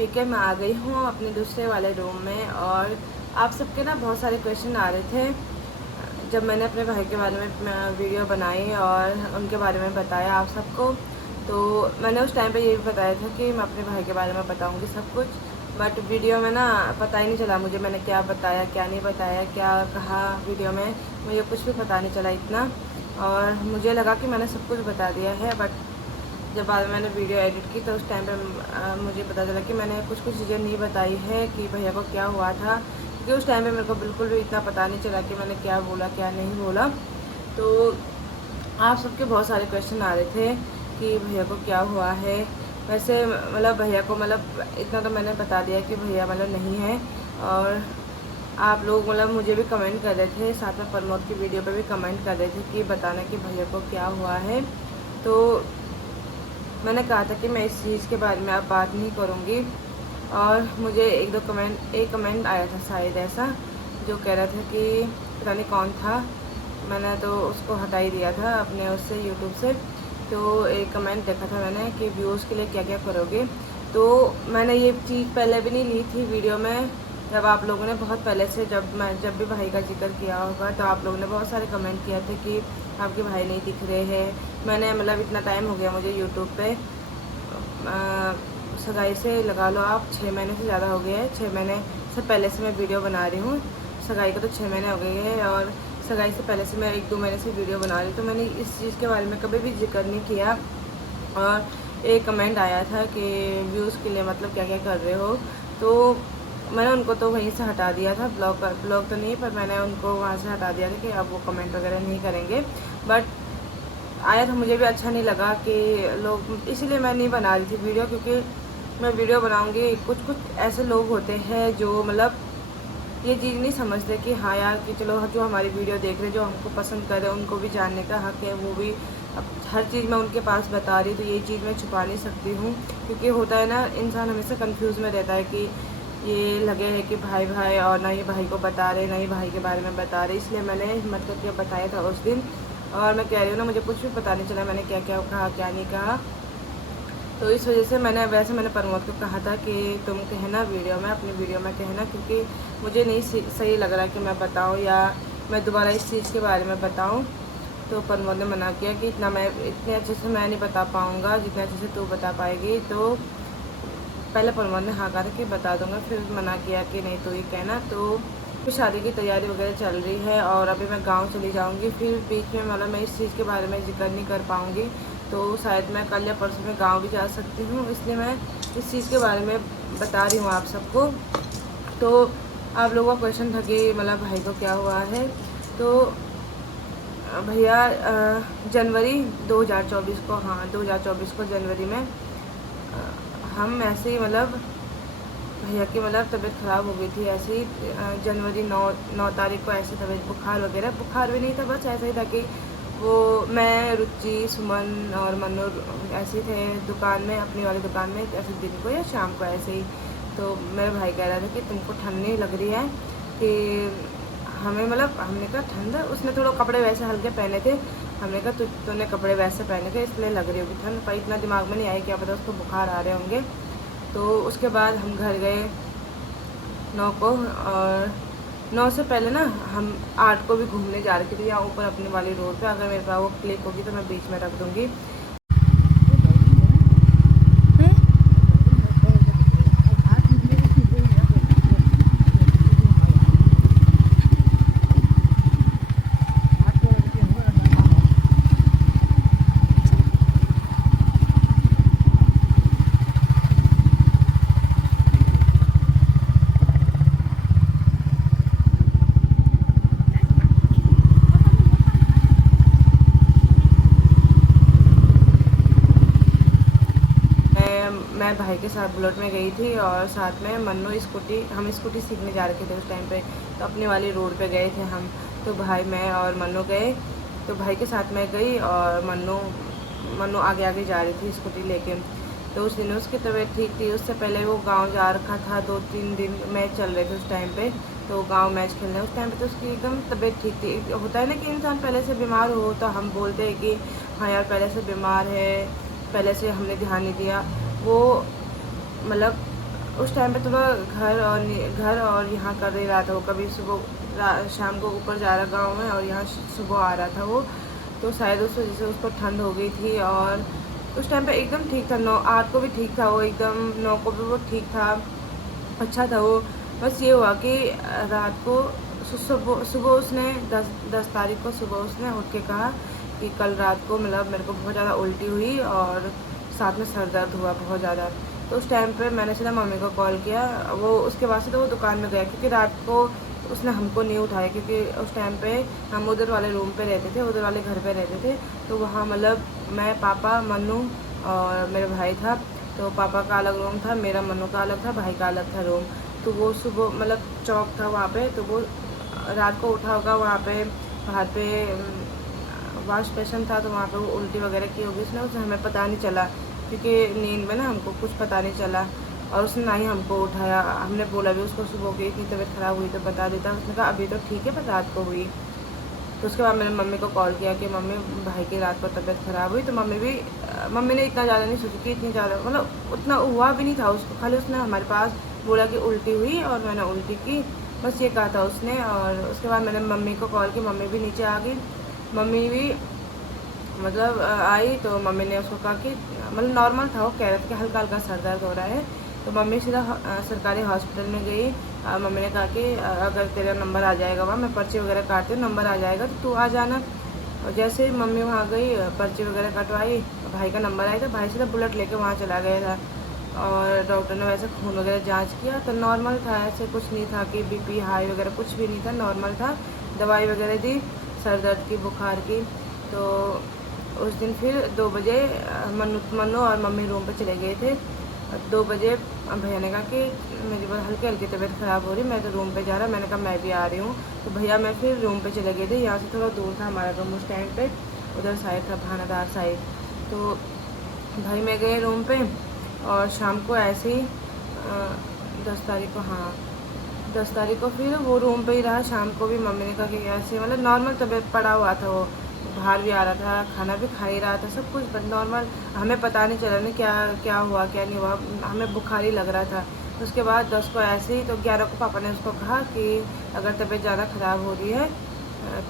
ठीक है, मैं आ गई हूँ अपने दूसरे वाले रूम में। और आप सबके ना बहुत सारे क्वेश्चन आ रहे थे जब मैंने अपने भाई के बारे में वीडियो बनाई और उनके बारे में बताया आप सबको। तो मैंने उस टाइम पे ये भी बताया था कि मैं अपने भाई के बारे में बताऊंगी सब कुछ, बट वीडियो में ना पता ही नहीं चला मुझे मैंने क्या बताया क्या नहीं बताया, क्या कहा वीडियो में, मुझे कुछ भी पता नहीं चला इतना। और मुझे लगा कि मैंने सब कुछ बता दिया है, बट जब बाद में मैंने वीडियो एडिट की तो उस टाइम पे मुझे पता चला कि मैंने कुछ कुछ चीज़ें नहीं बताई है कि भैया को क्या हुआ था, क्योंकि उस टाइम पे मेरे को बिल्कुल भी इतना पता नहीं चला कि मैंने क्या बोला क्या नहीं बोला। तो आप सबके बहुत सारे क्वेश्चन आ रहे थे कि भैया को क्या हुआ है। वैसे मतलब भैया को मतलब इतना तो मैंने बता दिया कि भैया मतलब नहीं है। और आप लोग मतलब मुझे भी कमेंट कर रहे थे, साथ में प्रमोद की वीडियो पे भी कमेंट कर रहे थे कि बताना कि भैया को क्या हुआ है। तो मैंने कहा था कि मैं इस चीज़ के बारे में अब बात नहीं करूँगी। और मुझे एक कमेंट आया था शायद ऐसा, जो कह रहा था कि पता नहीं कौन था, मैंने तो उसको हटा ही दिया था अपने उससे यूट्यूब से। तो एक कमेंट देखा था मैंने कि व्यूज़ के लिए क्या क्या करोगे। तो मैंने ये चीज़ पहले भी नहीं ली थी वीडियो में, जब आप लोगों ने बहुत पहले से जब भी भाई का जिक्र किया होगा तो आप लोगों ने बहुत सारे कमेंट किए थे कि आपके भाई नहीं दिख रहे हैं। मैंने मतलब इतना टाइम हो गया मुझे यूट्यूब पे, सगाई से लगा लो आप 6 महीने से ज़्यादा हो गए हैं। 6 महीने से पहले से मैं वीडियो बना रही हूँ। सगाई को तो 6 महीने हो गए हैं और सगाई से पहले से मैं 1-2 महीने से वीडियो बना रही हूँ। तो मैंने इस चीज़ के बारे में कभी भी जिक्र नहीं किया। और एक कमेंट आया था कि व्यूज़ के लिए मतलब क्या क्या कर रहे हो। तो मैंने उनको तो वहीं से हटा दिया था, ब्लॉग तो नहीं, पर मैंने उनको वहाँ से हटा दिया था कि अब वो कमेंट वगैरह नहीं करेंगे। बट आया था, मुझे भी अच्छा नहीं लगा कि लोग, इसीलिए मैं नहीं बना रही थी वीडियो, क्योंकि मैं वीडियो बनाऊंगी, कुछ कुछ ऐसे लोग होते हैं जो मतलब ये चीज़ नहीं समझते कि हाँ यार कि चलो जो हमारी वीडियो देख रहे, जो हमको पसंद कर रहे हैं, उनको भी जानने का हक है। वो भी अब हर चीज़ मैं उनके पास बता रही, तो ये चीज़ मैं छुपा नहीं सकती हूँ, क्योंकि होता है ना, इंसान हमेशा कंफ्यूज में रहता है कि ये लगे है कि भाई भाई, और ना ही भाई को बता रहे ना ही भाई के बारे में बता रहे। इसलिए मैंने हिम्मत करके बताया था उस दिन। और मैं कह रही हूँ ना, मुझे कुछ भी पता नहीं चला मैंने क्या क्या कहा क्या नहीं कहा। तो इस वजह से मैंने प्रमोद को कहा था कि तुम कहना वीडियो में, अपनी वीडियो में कहना, क्योंकि मुझे नहीं सही लग रहा कि मैं बताऊं या मैं दोबारा इस चीज़ के बारे में बताऊं। तो प्रमोद ने मना किया कि इतने अच्छे से मैं नहीं बता पाऊँगा जितने अच्छे से तू बता पाएगी। तो पहले प्रमोद ने हाँ कहा था कि बता दूँगा, फिर मना किया कि नहीं तो ये कहना। तो फिर शादी की तैयारी वगैरह चल रही है और अभी मैं गांव चली जाऊंगी, फिर बीच में मतलब मैं इस चीज़ के बारे में जिक्र नहीं कर पाऊंगी। तो शायद मैं कल या परसों में गांव भी जा सकती हूँ, इसलिए मैं इस चीज़ के बारे में बता रही हूँ आप सबको। तो आप लोगों का क्वेश्चन था कि मतलब भाई को क्या हुआ है। तो भैया जनवरी 2024 को, हाँ 2024 को जनवरी में हम ऐसे ही मतलब भैया की मतलब तबीयत ख़राब हो गई थी ऐसे ही। जनवरी 9 तारीख को ऐसे तबीयत बुखार भी नहीं था, बस ऐसा ही था कि वो, मैं, रुचि, सुमन और मनु ऐसे ही थे दुकान में, अपनी वाली दुकान में, ऐसे दिन को या शाम को ऐसे ही। तो मेरे भाई कह रहा था कि तुमको ठंड नहीं लग रही है कि हमें, मतलब हमने कहा ठंड, उसने थोड़ा कपड़े वैसे हल्के पहने थे। हमने कहा तूने कपड़े वैसे पहने थे इसलिए लग रही होगी ठंड, पर इतना दिमाग में नहीं आया, क्या पता उसको बुखार आ रहे होंगे। तो उसके बाद हम घर गए 9 को, और 9 से पहले ना हम 8 को भी घूमने जा रहे थे यहाँ ऊपर अपने वाली रोड पे। अगर मेरे पास वो क्लिप होगी तो मैं बीच में रख दूँगी। मैं भाई के साथ बुलेट में गई थी और साथ में मन्नू, हम स्कूटी सीखने जा रहे थे उस टाइम पे। तो अपने वाली रोड पे गए थे हम, तो भाई, मैं और मन्नू गए। तो भाई के साथ मैं गई और मन्नू आगे आगे जा रही थी स्कूटी लेके। तो उस दिन उसकी तबीयत ठीक थी, उससे पहले वो गांव जा रखा था, 2-3 दिन मैच चल रहे थे उस टाइम पे। तो गांव मैच खेलने उस टाइम पे तो उसकी एकदम तबीयत ठीक थी। होता है ना कि इंसान पहले से बीमार हो तो हम बोलते हैं कि हाँ यार पहले से बीमार है, पहले से हमने ध्यान नहीं दिया। वो मतलब उस टाइम पे थोड़ा घर और यहाँ कर ही रहा था वो, कभी सुबह शाम को ऊपर जा रहा गाँव में और यहाँ सुबह आ रहा था वो, तो शायद उस वजह से उसको ठंड हो गई थी। और उस टाइम पे एकदम ठीक था, 9-8 को भी ठीक था वो, एकदम 9 को भी वो ठीक था, अच्छा था वो। बस ये हुआ कि रात को सुबह उसने 10 तारीख को सुबह उसने उठ के कहा कि कल रात को मतलब मेरे को बहुत ज़्यादा उल्टी हुई और साथ में सर दर्द हुआ बहुत ज़्यादा। तो उस टाइम पे मैंने सीधा मम्मी को कॉल किया, वो उसके बाद से तो वो दुकान में गया, क्योंकि रात को उसने हमको नहीं उठाया, क्योंकि उस टाइम पे हम उधर वाले रूम पे रहते थे, उधर वाले घर पे रहते थे। तो वहाँ मतलब मैं, पापा, मन्नू और मेरा भाई था। तो पापा का अलग रूम था, मेरा, मन्नू का अलग था, भाई का अलग था रूम। तो वो सुबह मतलब चौक था वहाँ पे, तो वो रात को उठा होगा वहाँ पे, बाहर पे वॉश बेसिन था, तो वहाँ पे वो उल्टी वगैरह की होगी उसने, उसे हमें पता नहीं चला, क्योंकि नींद में ना हमको कुछ पता नहीं चला। और उसने ना ही हमको उठाया, हमने बोला भी उसको सुबह की इतनी तबीयत ख़राब हुई तो बता देता, उसने कहा अभी तो ठीक है पर रात को हुई। तो उसके बाद मैंने मम्मी को कॉल किया कि मम्मी भाई की रात को तबीयत ख़राब हुई। तो मम्मी ने इतना ज़्यादा नहीं सोची कि इतनी ज़्यादा मतलब उतना हुआ भी नहीं था उसको, खाली उसने हमारे पास बोला कि उल्टी हुई और मैंने उल्टी की, बस ये कहा था उसने। और उसके बाद मैंने मम्मी को कॉल की, मम्मी भी नीचे आ गई। मम्मी भी मतलब आई तो मम्मी ने उसको कहा कि मतलब नॉर्मल था, वो कह रहे थे कि हल्का हल्का सर दर्द हो रहा है। तो मम्मी सीधा सरकारी हॉस्पिटल में गई। मम्मी ने कहा कि अगर तेरा नंबर आ जाएगा वहाँ, मैं पर्ची वगैरह काटती हूँ, नंबर आ जाएगा तो तू आ जाना। और जैसे ही मम्मी वहाँ गई, पर्ची वगैरह कटवाई, भाई का नंबर आया था, भाई सीधा बुलेट लेके वहाँ चला गया था। और डॉक्टर ने वैसे खून वगैरह जांच किया तो नॉर्मल था, ऐसे कुछ नहीं था कि बीपी हाई वगैरह कुछ भी नहीं था, नॉर्मल था। दवाई वगैरह दी सर दर्द की, बुखार की। तो उस दिन फिर 2 बजे मन्नू और मम्मी रूम पे चले गए थे। 2 बजे भैया ने कहा कि मेरी बहुत हल्की हल्की तबीयत ख़राब हो रही, मैं तो रूम पे जा रहा। मैंने कहा मैं भी आ रही हूँ। तो भैया मैं फिर रूम पे चले गए थे, यहाँ से थोड़ा दूर था हमारा रूम उस टाइम पे, उधर साइड था भानादार साइड। तो भाई मैं गए रूम पे और शाम को ऐसे ही 10 तारीख को, हाँ 10 तारीख को फिर वो रूम पे ही रहा। शाम को भी मम्मी ने कहा कि ऐसे मतलब नॉर्मल तबीयत पड़ा हुआ था वो, बाहर भी आ रहा था, खाना भी खा ही रहा था, सब कुछ बट नॉर्मल। हमें पता नहीं चला ना क्या क्या हुआ क्या नहीं हुआ, हमें बुखार ही लग रहा था। उसके बाद 10 को ऐसे ही, तो 11 को पापा ने उसको कहा कि अगर तबीयत ज़्यादा ख़राब हो रही है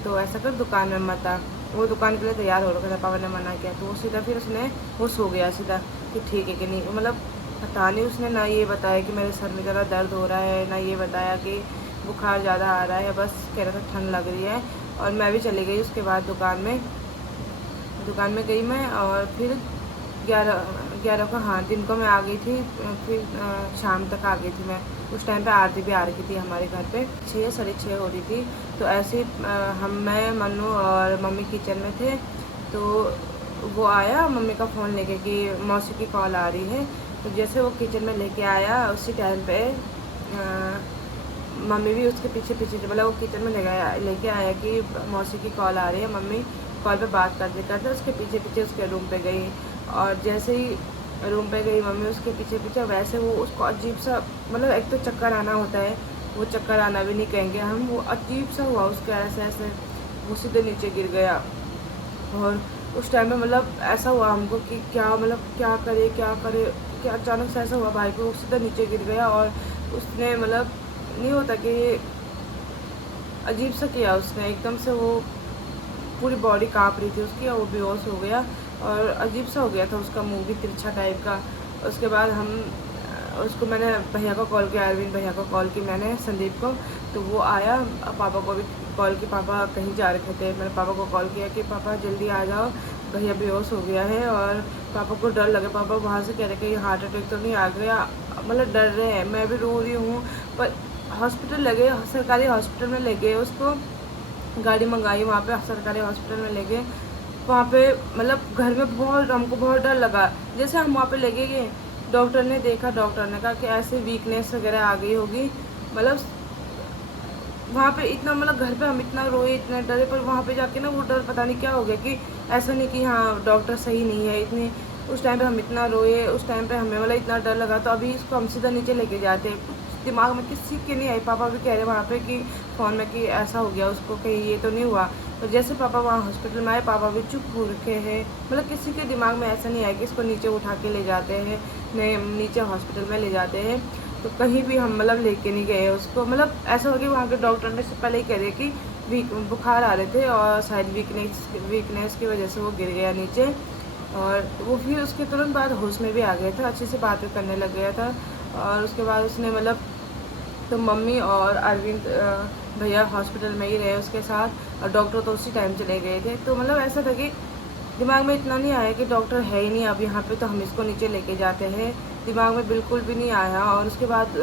तो ऐसा कर दुकान में मत आ। वो दुकान के लिए तैयार हो रखा था, पापा ने मना किया। तो वो सीधा फिर वो सो गया सीधा कि ठीक है कि नहीं, मतलब पता नहीं उसने ना ये बताया कि मेरे सर में ज़्यादा दर्द हो रहा है, ना ये बताया कि बुखार ज़्यादा आ रहा है, बस कह रहा था ठंड लग रही है। और मैं भी चली गई उसके बाद दुकान में गई मैं। और फिर 11 को, हाँ दिन को मैं आ गई थी। फिर शाम तक आ गई थी मैं। उस टाइम पे आरती भी आ रही थी हमारे घर पे, 6 साढ़े 6 हो रही थी। तो ऐसे मैं, मन्नू और मम्मी किचन में थे। तो वो आया मम्मी का फ़ोन लेके कि मौसी की कॉल आ रही है। तो जैसे वो किचन में लेके आया उसी टाइम पे मम्मी भी उसके पीछे पीछे, मतलब वो किचन में लेके आया कि मौसी की कॉल आ रही है। मम्मी कॉल पे बात करते करते उसके पीछे पीछे उसके रूम पे गई। और जैसे ही रूम पे गई मम्मी उसके पीछे पीछे, वैसे वो उसको अजीब सा, मतलब एक तो चक्कर आना होता है, वो चक्कर आना भी नहीं कहेंगे हम, वो अजीब सा हुआ उसका, ऐसे ऐसे वो सीधे नीचे गिर गया। और उस टाइम में मतलब ऐसा हुआ हमको कि क्या, मतलब क्या करे क्या करे, क्या अचानक से ऐसा हुआ भाई को, वो सीधा नीचे गिर गया। और उसने मतलब नहीं होता कि अजीब सा किया उसने, एकदम से वो पूरी बॉडी काँप रही थी उसकी और वो बेहोश हो गया। और अजीब सा हो गया था उसका मुंह भी तिरछा टाइप का। उसके बाद उसको मैंने भैया को कॉल किया, अरविंद भैया को कॉल की मैंने, संदीप को। तो वो आया, पापा को भी कॉल की, पापा कहीं जा रखे थे। मैंने पापा को कॉल किया कि पापा जल्दी आ जाओ, भैया बेहोश हो गया है। और पापा को डर लगे, पापा वहाँ से कह रहे कि हार्ट अटैक तो नहीं आ गया, मतलब डर रहे हैं। मैं भी रो रही हूँ। पर हॉस्पिटल लगे, सरकारी हॉस्पिटल में ले गए उसको, गाड़ी मंगाई वहाँ पे सरकारी हॉस्पिटल में ले गए। वहाँ पे मतलब घर में हमको बहुत डर लगा। जैसे हम वहाँ पे लेके गए, डॉक्टर ने देखा, डॉक्टर ने कहा कि ऐसे वीकनेस वगैरह आ गई होगी। मतलब वहाँ पे इतना, मतलब घर पे हम इतना रोए, इतना डरे, पर वहाँ पे जाके ना वो डर पता नहीं क्या हो गया कि ऐसा नहीं कि हाँ डॉक्टर सही नहीं है इतनी। उस टाइम पे हम इतना रोए, उस टाइम पे हमें मतलब इतना डर लगा। तो अभी इसको हम सीधा नीचे लेके जाते, दिमाग में किसी के नहीं आई। पापा भी कह रहे वहाँ पे कि फ़ोन में कि ऐसा हो गया उसको, कहीं ये तो नहीं हुआ। तो जैसे पापा वहाँ हॉस्पिटल में आए, पापा भी चुप हो रखे हैं, मतलब किसी के दिमाग में ऐसा नहीं आया कि इसको नीचे उठा के ले जाते हैं, नीचे हॉस्पिटल में ले जाते हैं। तो कहीं भी हम मतलब लेके नहीं गए उसको। मतलब ऐसा हो गया वहाँ के डॉक्टर ने पहले ही कह दिया कि बुखार आ रहे थे और शायद वीकनेस की वजह से वो गिर गया नीचे। और वो फिर उसके तुरंत बाद होश में भी आ गया था, अच्छे से बातें करने लग गया था। और उसके बाद उसने मतलब तो मम्मी और अरविंद भैया हॉस्पिटल में ही रहे उसके साथ, और डॉक्टर तो उसी टाइम चले गए थे। तो मतलब ऐसा था कि दिमाग में इतना नहीं आया कि डॉक्टर है ही नहीं अब यहाँ पे, तो हम इसको नीचे लेके जाते हैं, दिमाग में बिल्कुल भी नहीं आया। और उसके बाद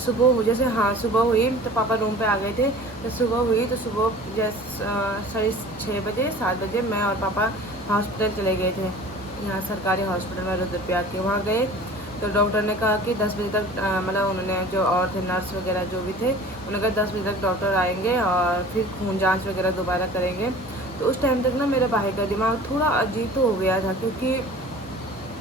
सुबह जैसे हाँ सुबह हुई तो पापा रूम पे आ गए थे। तो सुबह हुई तो सुबह जैसे 6:30 7 बजे मैं और पापा हॉस्पिटल चले गए थे, यहाँ सरकारी हॉस्पिटल में रुद्रप्रयाग के। वहाँ गए तो डॉक्टर ने कहा कि 10 बजे तक मतलब उन्होंने जो और थे नर्स वगैरह जो भी थे, उन्होंने कहा 10 बजे तक डॉक्टर आएंगे और फिर खून जांच वगैरह दोबारा करेंगे। तो उस टाइम तक ना मेरे भाई का दिमाग थोड़ा अजीब तो हो गया था, क्योंकि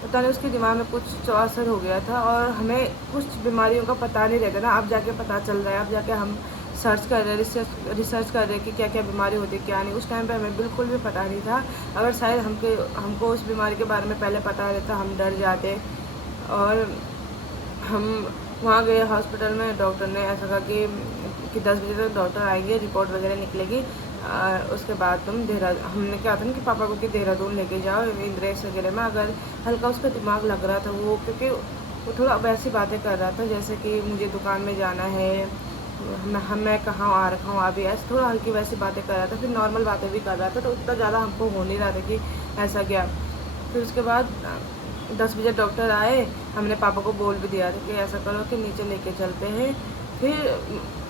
पता नहीं उसके दिमाग में कुछ तो असर हो गया था। और हमें कुछ बीमारियों का पता नहीं रहता ना, अब जाके पता चल रहा है, अब जाके हम सर्च कर रहे हैं, रिसर्च कर रहे हैं कि क्या क्या बीमारी होती है क्या नहीं। उस टाइम पे हमें बिल्कुल भी पता नहीं था। अगर शायद हमको उस बीमारी के बारे में पहले पता रहता हम डर जाते। और हम वहाँ गए हॉस्पिटल में, डॉक्टर ने ऐसा कहा कि 10 बजे तक डॉक्टर आएंगे, रिपोर्ट वगैरह निकलेगी, उसके बाद तुम हमने क्या था ना कि पापा को कि देहरादून लेके जाओ इंद्रेश वगैरह में। अगर हल्का उसका दिमाग लग रहा था वो, क्योंकि वो थोड़ा वैसी बातें कर रहा था जैसे कि मुझे दुकान में जाना है, मैं कहाँ आ रखा हूँ अभी, ऐसे थोड़ा हल्की वैसी बातें कर रहा था। फिर नॉर्मल बातें भी कर रहा था, तो उतना ज़्यादा हमको हो नहीं रहा था कि ऐसा क्या। फिर उसके बाद 10 बजे डॉक्टर आए, हमने पापा को बोल भी दिया था कि ऐसा करो कि नीचे लेके चलते हैं। फिर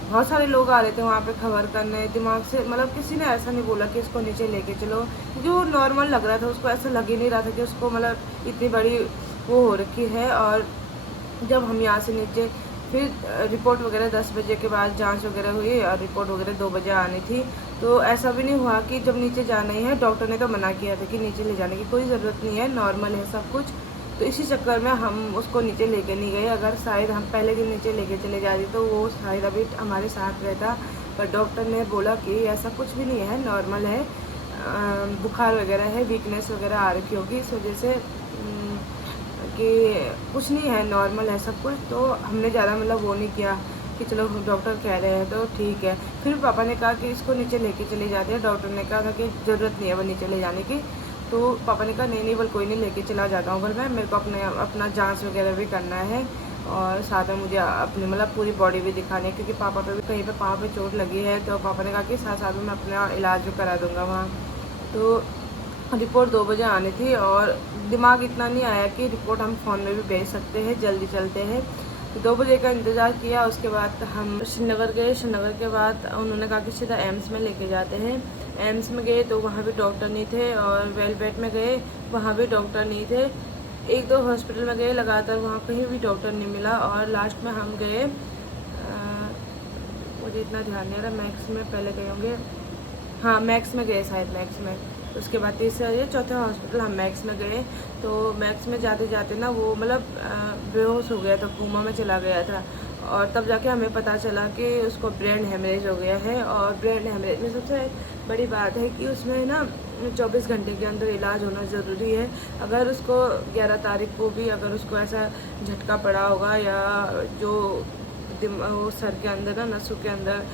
बहुत सारे लोग आ रहे थे वहाँ पे खबर करने, दिमाग से मतलब किसी ने ऐसा नहीं बोला कि इसको नीचे लेके चलो, जो नॉर्मल लग रहा था उसको, ऐसा लग ही नहीं रहा था कि उसको मतलब इतनी बड़ी वो हो रखी है। और जब हम यहाँ से नीचे फिर रिपोर्ट वगैरह 10 बजे के बाद जांच वगैरह हुई और रिपोर्ट वगैरह 2 बजे आनी थी। तो ऐसा भी नहीं हुआ कि जब नीचे जाना ही है, डॉक्टर ने तो मना किया था कि नीचे ले जाने की कोई ज़रूरत नहीं है, नॉर्मल है सब कुछ। तो इसी चक्कर में हम उसको नीचे लेके नहीं गए। अगर शायद हम पहले दिन नीचे लेके चले जाते तो वो शायद अभी हमारे साथ रहता। पर डॉक्टर ने बोला कि ऐसा कुछ भी नहीं है, नॉर्मल है, बुखार वगैरह है, वीकनेस वगैरह आ रखी होगी इस वजह से, कि कुछ नहीं है, नॉर्मल है सब कुछ। तो हमने ज़्यादा मतलब वो नहीं किया कि चलो डॉक्टर कह रहे हैं तो ठीक है। फिर पापा ने कहा कि इसको नीचे लेके चले जाते हैं, डॉक्टर ने कहा था कि ज़रूरत नहीं है वो नीचे ले जाने की। तो पापा ने कहा नहीं बोल कोई नहीं, लेके चला जाता हूँ बोल मैं, मेरे को अपना जांच वगैरह भी करना है और साथ में मुझे अपनी मतलब पूरी बॉडी भी दिखानी है, क्योंकि पापा पे भी कहीं पे पाँव पे चोट लगी है। तो पापा ने कहा कि साथ साथ में मैं अपना इलाज भी करा दूँगा वहाँ। तो रिपोर्ट 2 बजे आनी थी और दिमाग इतना नहीं आया कि रिपोर्ट हम फ़ोन में भी भेज सकते हैं, जल्दी चलते हैं। तो 2 बजे का इंतज़ार किया, उसके बाद हम श्रीनगर गए। श्रीनगर के बाद उन्होंने कहा कि सीधा एम्स में लेके जाते हैं। एम्स में गए तो वहाँ भी डॉक्टर नहीं थे, और वेलवेट में गए वहाँ भी डॉक्टर नहीं थे। 1-2 हॉस्पिटल में गए लगातार, वहाँ कहीं भी डॉक्टर नहीं मिला। और लास्ट में हम गए, मुझे इतना ध्यान नहीं आ रहा, मैक्स में पहले गए होंगे, हाँ मैक्स में गए शायद, मैक्स में। उसके बाद तीसरे चौथे हॉस्पिटल हम मैक्स में गए। तो मैक्स में जाते जाते ना वो मतलब बेहोश हो गया था, कोमा में चला गया था। और तब जाके हमें पता चला कि उसको ब्रेन हेमरेज हो गया है। और ब्रेन हेमरेज में सबसे बड़ी बात है कि उसमें ना 24 घंटे के अंदर इलाज होना ज़रूरी है। अगर उसको 11 तारीख को भी अगर उसको ऐसा झटका पड़ा होगा, या जो वो सर के अंदर ना नसों के अंदर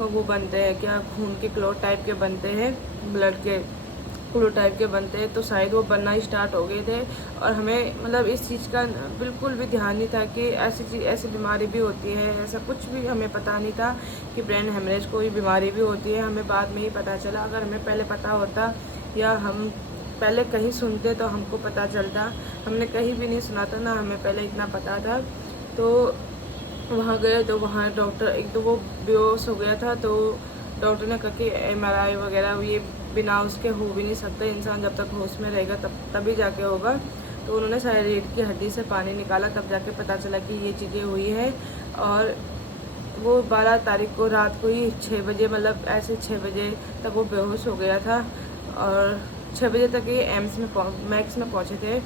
वो बनते हैं क्या, खून के क्लॉट टाइप के बनते हैं, ब्लड के क्लॉट टाइप के बनते हैं, तो शायद वो बनना स्टार्ट हो गए थे। और हमें मतलब इस चीज़ का बिल्कुल भी ध्यान नहीं था कि ऐसी बीमारी भी होती है, ऐसा कुछ भी हमें पता नहीं था कि ब्रेन हेमरेज कोई बीमारी भी होती है। हमें बाद में ही पता चला, अगर हमें पहले पता होता या हम पहले कहीं सुनते तो हमको पता चलता। हमने कहीं भी नहीं सुना था ना, हमें पहले इतना पता था। तो वहाँ गए तो वहाँ डॉक्टर एक तो वो बेहोश हो गया था। तो डॉक्टर ने कहा कि MRI वगैरह ये बिना उसके हो भी नहीं सकता, इंसान जब तक होश में रहेगा तभी जाके होगा। तो उन्होंने शायद रीढ़ की हड्डी से पानी निकाला, तब जाके पता चला कि ये चीज़ें हुई है। और वो 12 तारीख को रात को ही 6 बजे मतलब ऐसे 6 बजे तक वो बेहोश हो गया था। और 6 बजे तक ये मैक्स में पहुँचे थे।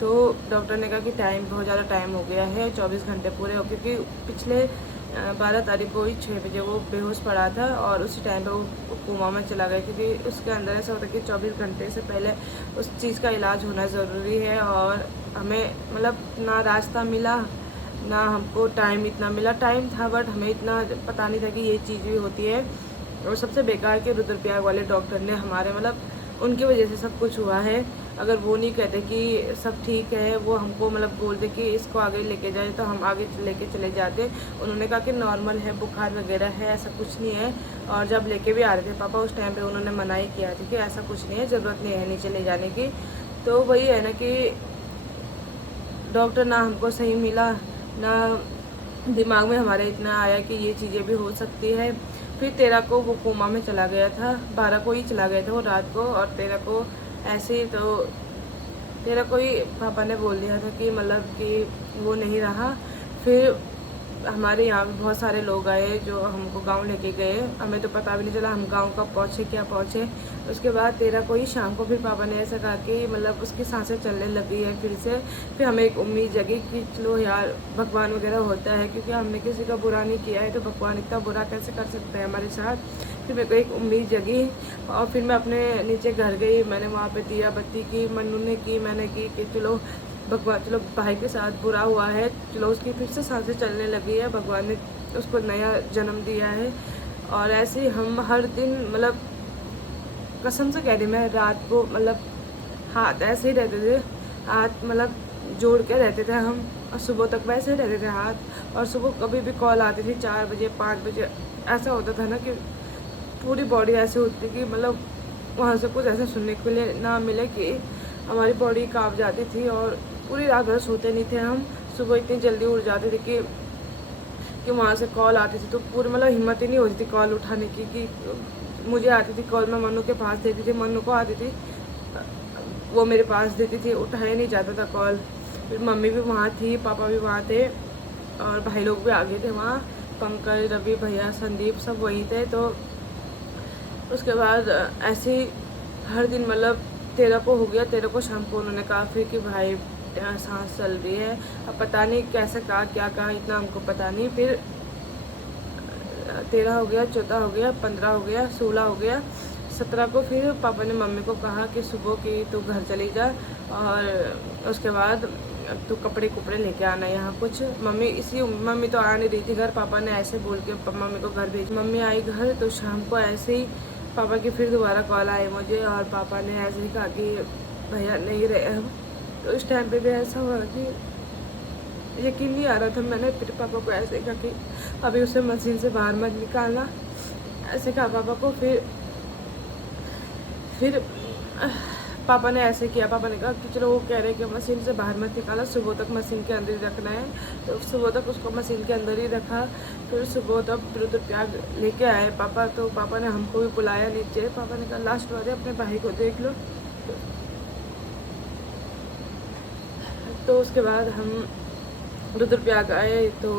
तो डॉक्टर ने कहा कि बहुत ज़्यादा टाइम हो गया है, 24 घंटे पूरे हो, क्योंकि पिछले 12 तारीख को ही 6 बजे वो बेहोश पड़ा था और उसी टाइम पे वो कोमा में चला गया। क्योंकि उसके अंदर ऐसा होता है कि 24 घंटे से पहले उस चीज़ का इलाज होना ज़रूरी है। और हमें मतलब ना रास्ता मिला, ना हमको टाइम इतना मिला। टाइम था बट हमें इतना पता नहीं था कि ये चीज़ भी होती है। और सबसे बेकार के रुद्रप्रयाग वाले डॉक्टर ने हमारे मतलब उनकी वजह से सब कुछ हुआ है। अगर वो नहीं कहते कि सब ठीक है, वो हमको मतलब बोलते कि इसको आगे लेके जाए तो हम आगे लेके चले जाते। उन्होंने कहा कि नॉर्मल है, बुखार वगैरह है, ऐसा कुछ नहीं है। और जब लेके भी आ रहे थे पापा उस टाइम पे उन्होंने मनाही किया था कि ऐसा कुछ नहीं है, ज़रूरत नहीं है नीचे ले जाने की। तो वही है ना कि डॉक्टर ना हमको सही मिला, ना दिमाग में हमारे इतना आया कि ये चीज़ें भी हो सकती है। फिर 13 को वो कोमा में चला गया था, 12 को ही चला गया था वो रात को, और 13 को ऐसे ही तो 13 को ही पापा ने बोल दिया था कि मतलब कि वो नहीं रहा। फिर हमारे यहाँ भी बहुत सारे लोग आए जो हमको गांव लेके गए। हमें तो पता भी नहीं चला हम गांव कब पहुँचे, क्या पहुँचे। उसके बाद 13 को ही शाम को फिर पापा ने ऐसा कहा कि मतलब उसकी सांसें चलने लगी है फिर से। फिर हमें एक उम्मीद जगी कि चलो यार भगवान वगैरह होता है, क्योंकि हमने किसी का बुरा नहीं किया है तो भगवान इतना बुरा कैसे कर सकते हैं हमारे साथ। फिर मेरे को एक उम्मीद जगी और फिर मैं अपने नीचे घर गई। मैंने वहाँ पे दिया बत्ती की, मन्नू ने की, मैंने की कि चलो भगवान, चलो भाई के साथ बुरा हुआ है, चलो उसकी फिर से सांसें चलने लगी है, भगवान ने उसको नया जन्म दिया है। और ऐसे ही हम हर दिन मतलब कसम से कह रही मैं, रात को मतलब हाथ ऐसे ही रहते थे, हाथ मतलब जोड़ के रहते थे हम, और सुबह तक वैसे ही रहते थे हाथ। और सुबह कभी भी कॉल आती थी 4 बजे 5 बजे, ऐसा होता था ना कि पूरी बॉडी ऐसे होती कि मतलब वहाँ से कुछ ऐसा सुनने के लिए ना मिले कि हमारी बॉडी काँप जाती थी। और पूरी रात भर सोते नहीं थे हम। सुबह इतनी जल्दी उठ जाते थे कि वहाँ से कॉल आती थी तो पूरी मतलब हिम्मत ही नहीं होती थी कॉल उठाने की। कि मुझे आती थी कॉल, मैं मन्नू के पास देती थी, मन्नू को आती थी, वो मेरे पास देती थी, उठाया नहीं जाता था कॉल। फिर मम्मी भी वहाँ थी, पापा भी वहाँ थे, और भाई लोग भी आ गए थे वहाँ, पंकज, रवि भैया, संदीप सब वहीं थे। तो उसके बाद ऐसे ही हर दिन मतलब 13 को हो गया। 13 को शाम को उन्होंने कहा फिर कि भाई सांस चल रही है। अब पता नहीं कैसे कहा, क्या कहा, इतना हमको पता नहीं। फिर 13 हो गया, 14 हो गया, 15 हो गया, 16 हो गया, 17 को फिर पापा ने मम्मी को कहा कि सुबह की तू घर चली जा, और उसके बाद तू कपड़े कुपड़े लेके आना यहाँ कुछ। मम्मी तो आ नहीं रही थी घर, पापा ने ऐसे बोल के मम्मी को घर भेज। मम्मी आई घर तो शाम को ऐसे ही पापा की फिर दोबारा कॉल आई मुझे, और पापा ने ऐसे ही कहा कि भैया नहीं रहे हम। तो उस टाइम पे भी ऐसा हुआ कि यकीन नहीं आ रहा था। मैंने फिर पापा को ऐसे कहा कि अभी उसे मशीन से बाहर मत निकालना, ऐसे कहा पापा को। फिर पापा ने ऐसे किया, पापा ने कहा कि चलो वो कह रहे कि मशीन से बाहर मत निकाला, सुबह तक मशीन के अंदर ही रखना है। तो सुबह तक उसको मशीन के अंदर ही रखा। फिर सुबह तक रुद्रप्रयाग लेके आए पापा। तो पापा ने हमको भी बुलाया नीचे। पापा ने कहा लास्ट बार अपने भाई को देख लो। तो उसके बाद हम रुद्रप्रयाग आए तो